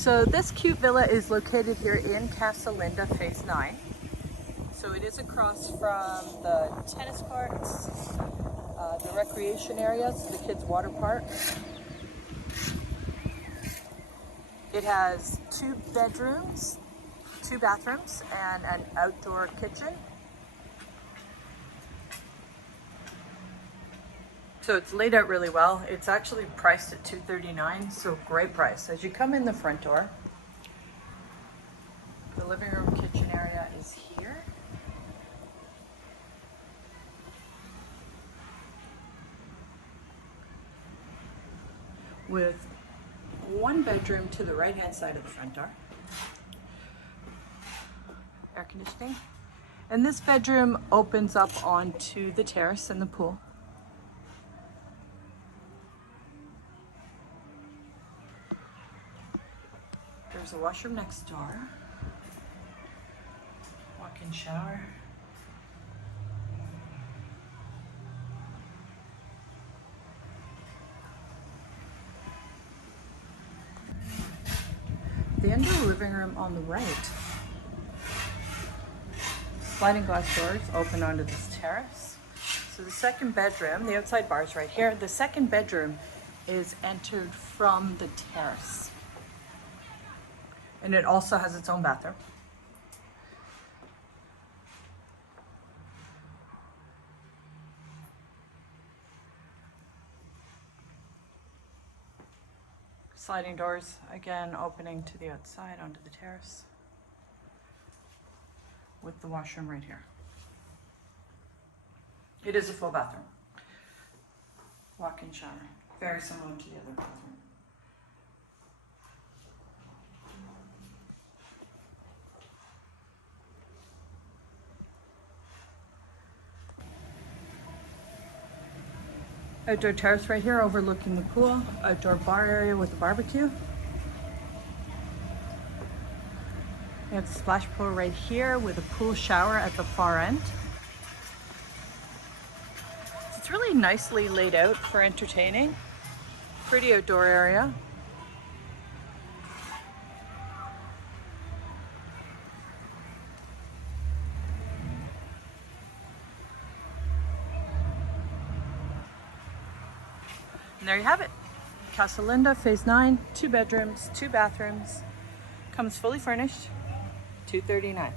So this cute villa is located here in Casa Linda, Phase 9. So it is across from the tennis courts, the recreation areas, the kids' water park. It has 2 bedrooms, 2 bathrooms, and an outdoor kitchen. So it's laid out really well. It's actually priced at $239, so great price. As you come in the front door, the living room kitchen area is here. With 1 bedroom to the right hand side of the front door. Air conditioning. And this bedroom opens up onto the terrace and the pool. There's a washroom next door. Walk-in shower. The end of the living room on the right. Sliding glass doors open onto this terrace. So the second bedroom, the outside bar is right here. The second bedroom is entered from the terrace. And it also has its own bathroom. Sliding doors, again, opening to the outside onto the terrace with the washroom right here. It is a full bathroom. Walk-in shower, very similar to the other bathroom. Outdoor terrace right here overlooking the pool. Outdoor bar area with a barbecue. We have the splash pool right here with a pool shower at the far end. It's really nicely laid out for entertaining. Pretty outdoor area. And there you have it. Casa Linda, Phase 9, 2 bedrooms, 2 bathrooms. Comes fully furnished, $239.